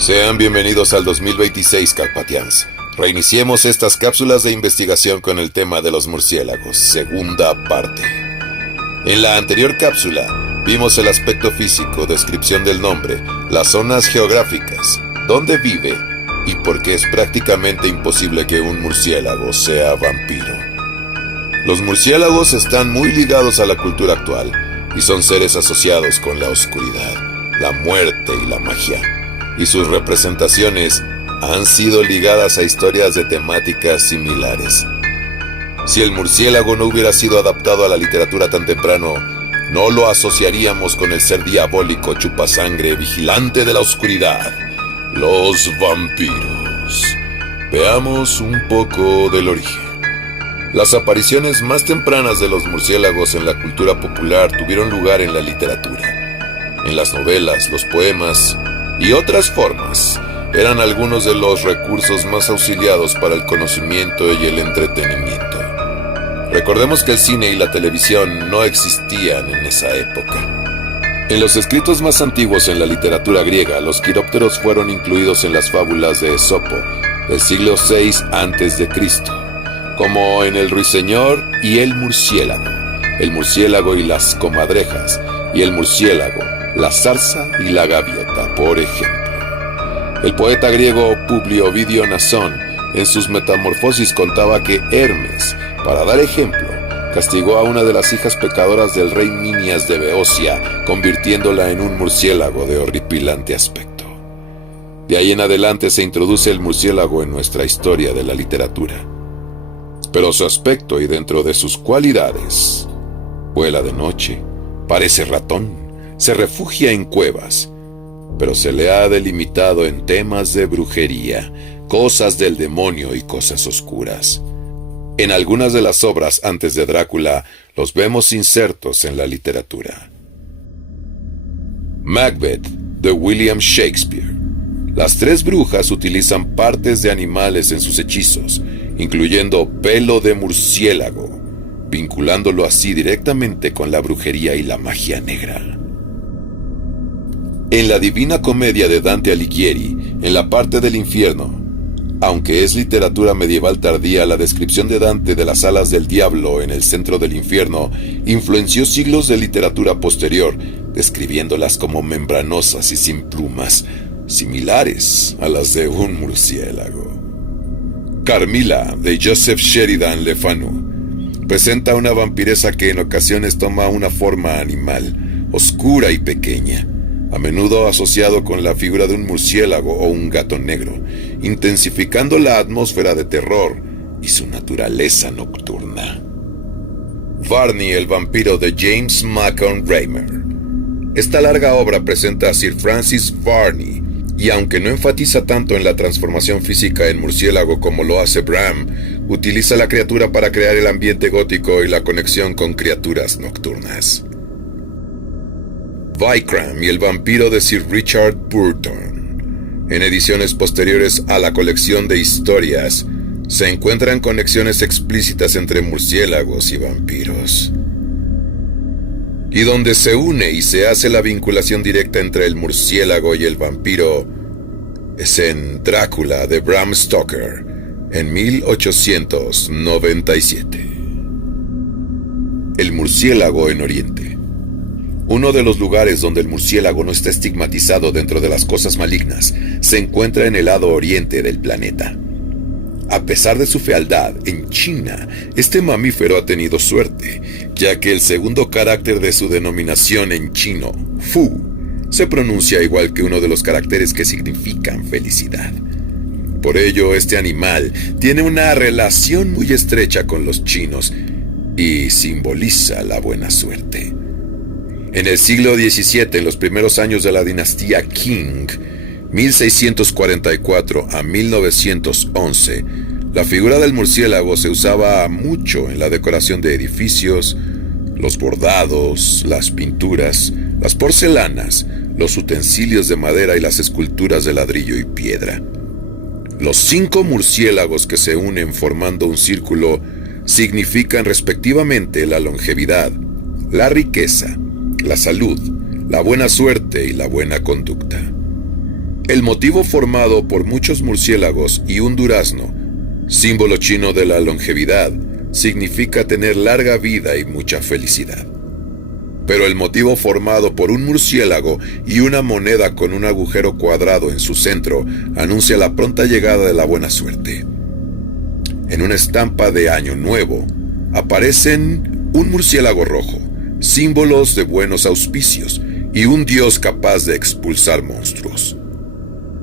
Sean bienvenidos al 2026, Carpathians. Reiniciemos estas cápsulas de investigación con el tema de los murciélagos, segunda parte. En la anterior cápsula, vimos el aspecto físico, descripción del nombre, las zonas geográficas, dónde vive y por qué es prácticamente imposible que un murciélago sea vampiro. Los murciélagos están muy ligados a la cultura actual y son seres asociados con la oscuridad, la muerte y la magia. Y sus representaciones han sido ligadas a historias de temáticas similares. Si el murciélago no hubiera sido adaptado a la literatura tan temprano, no lo asociaríamos con el ser diabólico chupasangre vigilante de la oscuridad, los vampiros. Veamos un poco del origen. Las apariciones más tempranas de los murciélagos en la cultura popular tuvieron lugar en la literatura. En las novelas, los poemas y otras formas eran algunos de los recursos más auxiliados para el conocimiento y el entretenimiento. Recordemos que el cine y la televisión no existían en esa época. En los escritos más antiguos en la literatura griega, los quirópteros fueron incluidos en las fábulas de Esopo, del siglo VI a.C., como en El ruiseñor y el murciélago y las comadrejas, y el murciélago, la zarza y la gaviota, por ejemplo. El poeta griego Publio Ovidio Nasón, en sus Metamorfosis, contaba que Hermes, para dar ejemplo, castigó a una de las hijas pecadoras del rey Minias de Beocia, convirtiéndola en un murciélago de horripilante aspecto. De ahí en adelante se introduce el murciélago en nuestra historia de la literatura. Pero su aspecto y dentro de sus cualidades: vuela de noche, parece ratón, se refugia en cuevas, pero se le ha delimitado en temas de brujería, cosas del demonio y cosas oscuras. En algunas de las obras antes de Drácula los vemos insertos en la literatura. Macbeth, de William Shakespeare. Las tres brujas utilizan partes de animales en sus hechizos, incluyendo pelo de murciélago, vinculándolo así directamente con la brujería y la magia negra. En la Divina Comedia de Dante Alighieri, en la parte del infierno, aunque es literatura medieval tardía, la descripción de Dante de las alas del diablo en el centro del infierno influenció siglos de literatura posterior, describiéndolas como membranosas y sin plumas, similares a las de un murciélago. Carmilla, de Joseph Sheridan Le Fanu, presenta una vampiresa que en ocasiones toma una forma animal, oscura y pequeña, a menudo asociado con la figura de un murciélago o un gato negro, intensificando la atmósfera de terror y su naturaleza nocturna. Varney, el vampiro, de James Macon Raymer. Esta larga obra presenta a Sir Francis Varney, y aunque no enfatiza tanto en la transformación física en murciélago como lo hace Bram, utiliza la criatura para crear el ambiente gótico y la conexión con criaturas nocturnas. Vikram y el vampiro, de Sir Richard Burton. En ediciones posteriores a la colección de historias, se encuentran conexiones explícitas entre murciélagos y vampiros. Y donde se une y se hace la vinculación directa entre el murciélago y el vampiro es en Drácula, de Bram Stoker, en 1897. El murciélago en Oriente. Uno de los lugares donde el murciélago no está estigmatizado dentro de las cosas malignas se encuentra en el lado oriente del planeta. A pesar de su fealdad, en China, este mamífero ha tenido suerte, ya que el segundo carácter de su denominación en chino, Fu, se pronuncia igual que uno de los caracteres que significan felicidad. Por ello, este animal tiene una relación muy estrecha con los chinos y simboliza la buena suerte. En el siglo XVII, en los primeros años de la dinastía Qing, 1644 a 1911, la figura del murciélago se usaba mucho en la decoración de edificios, los bordados, las pinturas, las porcelanas, los utensilios de madera y las esculturas de ladrillo y piedra. Los 5 murciélagos que se unen formando un círculo significan respectivamente la longevidad, la riqueza, la salud, la buena suerte y la buena conducta. El motivo formado por muchos murciélagos y un durazno, símbolo chino de la longevidad, significa tener larga vida y mucha felicidad. Pero el motivo formado por un murciélago y una moneda con un agujero cuadrado en su centro anuncia la pronta llegada de la buena suerte. En una estampa de Año Nuevo aparecen un murciélago rojo, símbolos de buenos auspicios y un dios capaz de expulsar monstruos.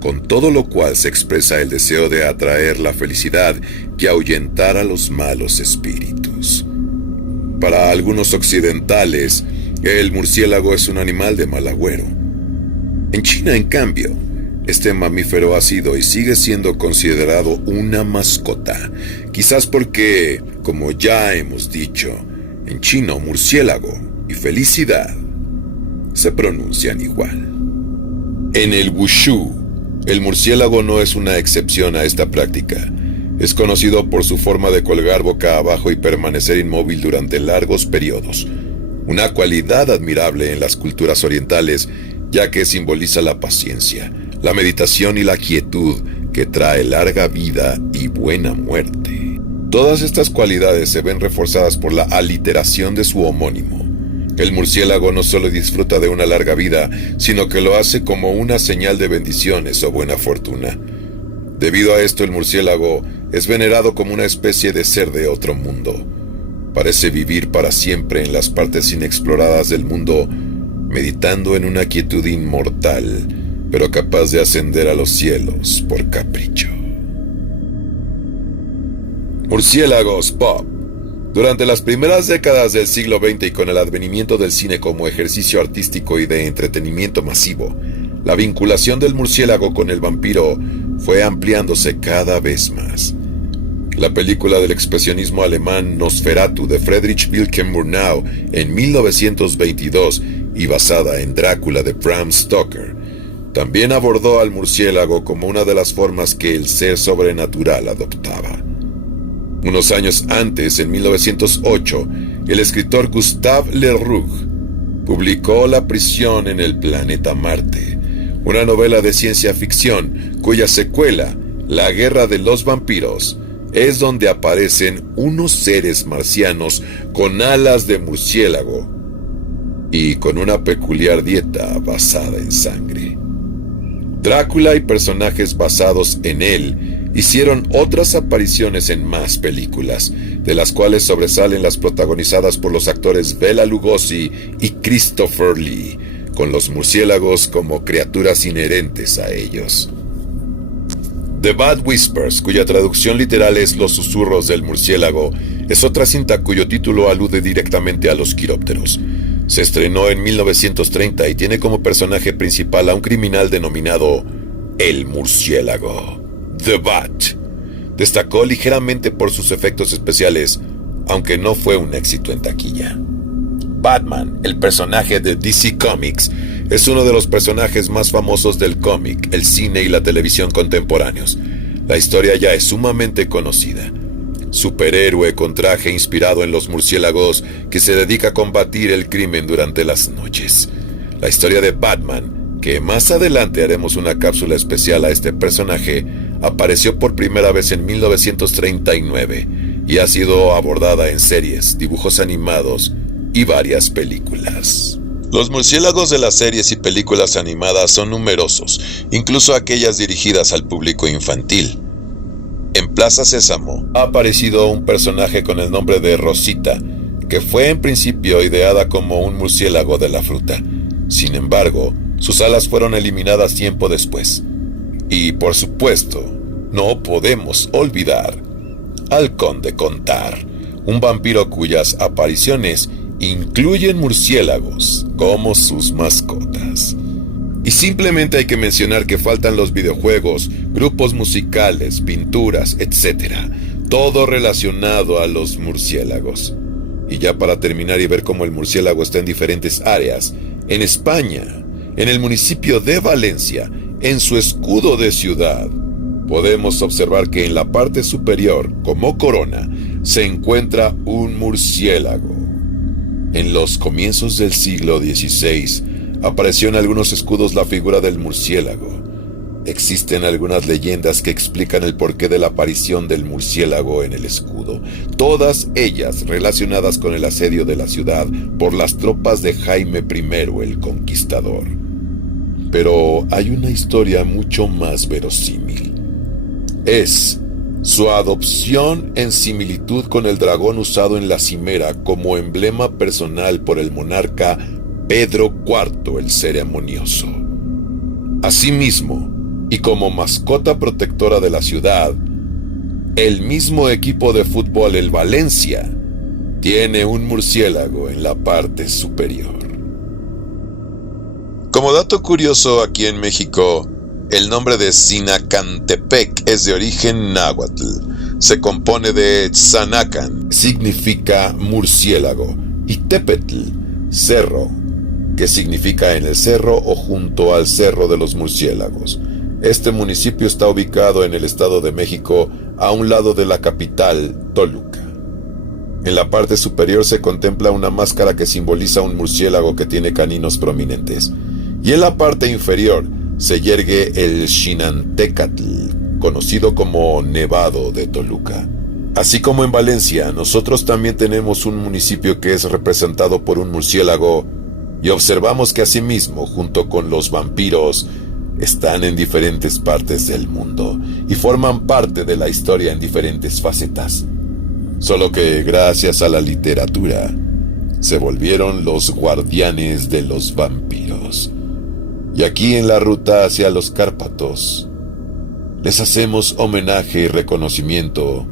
Con todo lo cual se expresa el deseo de atraer la felicidad y ahuyentar a los malos espíritus. Para algunos occidentales, el murciélago es un animal de mal agüero. En China, en cambio, este mamífero ha sido y sigue siendo considerado una mascota, quizás porque, como ya hemos dicho, en chino murciélago y felicidad se pronuncian igual. En el Wushu, el murciélago no es una excepción a esta práctica. Es conocido por su forma de colgar boca abajo y permanecer inmóvil durante largos periodos, una cualidad admirable en las culturas orientales, ya que simboliza la paciencia, la meditación y la quietud que trae larga vida y buena muerte. Todas estas cualidades se ven reforzadas por la aliteración de su homónimo. El murciélago no solo disfruta de una larga vida, sino que lo hace como una señal de bendiciones o buena fortuna. Debido a esto, el murciélago es venerado como una especie de ser de otro mundo. Parece vivir para siempre en las partes inexploradas del mundo, meditando en una quietud inmortal, pero capaz de ascender a los cielos por capricho. Murciélagos pop. Durante las primeras décadas del siglo XX y con el advenimiento del cine como ejercicio artístico y de entretenimiento masivo, la vinculación del murciélago con el vampiro fue ampliándose cada vez más. La película del expresionismo alemán Nosferatu de Friedrich Wilhelm Murnau en 1922 y basada en Drácula de Bram Stoker, también abordó al murciélago como una de las formas que el ser sobrenatural adoptaba. Unos años antes, en 1908, el escritor Gustave Le Roux publicó La prisión en el planeta Marte, una novela de ciencia ficción cuya secuela, La guerra de los vampiros, es donde aparecen unos seres marcianos con alas de murciélago y con una peculiar dieta basada en sangre. Drácula y personajes basados en él hicieron otras apariciones en más películas, de las cuales sobresalen las protagonizadas por los actores Bela Lugosi y Christopher Lee, con los murciélagos como criaturas inherentes a ellos. The Bad Whispers, cuya traducción literal es Los susurros del murciélago, es otra cinta cuyo título alude directamente a los quirópteros. Se estrenó en 1930 y tiene como personaje principal a un criminal denominado el murciélago, The Bat. Destacó ligeramente por sus efectos especiales, aunque no fue un éxito en taquilla. Batman, el personaje de DC Comics, es uno de los personajes más famosos del cómic, el cine y la televisión contemporáneos. La historia ya es sumamente conocida. Superhéroe con traje inspirado en los murciélagos que se dedica a combatir el crimen durante las noches. La historia de Batman, que más adelante haremos una cápsula especial a este personaje, apareció por primera vez en 1939 y ha sido abordada en series, dibujos animados y varias películas. Los murciélagos de las series y películas animadas son numerosos, incluso aquellas dirigidas al público infantil. En Plaza Sésamo ha aparecido un personaje con el nombre de Rosita, que fue en principio ideada como un murciélago de la fruta. Sin embargo, sus alas fueron eliminadas tiempo después. Y por supuesto, no podemos olvidar al Conde Contar, un vampiro cuyas apariciones incluyen murciélagos como sus mascotas. Y simplemente hay que mencionar que faltan los videojuegos, grupos musicales, pinturas, etc. Todo relacionado a los murciélagos. Y ya para terminar y ver cómo el murciélago está en diferentes áreas, en España, en el municipio de Valencia, en su escudo de ciudad, podemos observar que en la parte superior, como corona, se encuentra un murciélago. En los comienzos del siglo XVI, apareció en algunos escudos la figura del murciélago, Existen algunas leyendas que explican el porqué de la aparición del murciélago en el escudo, todas ellas relacionadas con el asedio de la ciudad por las tropas de Jaime I el Conquistador. Pero hay una historia mucho más verosímil. Es su adopción en similitud con el dragón usado en la cimera como emblema personal por el monarca Pedro IV el Ceremonioso. Asimismo, y como mascota protectora de la ciudad, el mismo equipo de fútbol, el Valencia, tiene un murciélago en la parte superior. Como dato curioso, aquí en México, el nombre de Sinacantepec es de origen náhuatl. Se compone de Tzanacan, significa murciélago, y Tepetl, cerro, que significa en el cerro o junto al cerro de los murciélagos. Este municipio está ubicado en el Estado de México, a un lado de la capital, Toluca. En la parte superior se contempla una máscara que simboliza un murciélago que tiene caninos prominentes. Y en la parte inferior se yergue el Xinantecatl, conocido como Nevado de Toluca. Así como en Valencia, nosotros también tenemos un municipio que es representado por un murciélago, y observamos que asimismo, junto con los vampiros, están en diferentes partes del mundo y forman parte de la historia en diferentes facetas. Solo que gracias a la literatura, se volvieron los guardianes de los vampiros. Y aquí en la ruta hacia los Cárpatos, les hacemos homenaje y reconocimiento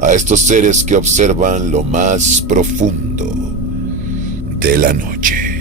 a estos seres que observan lo más profundo de la noche.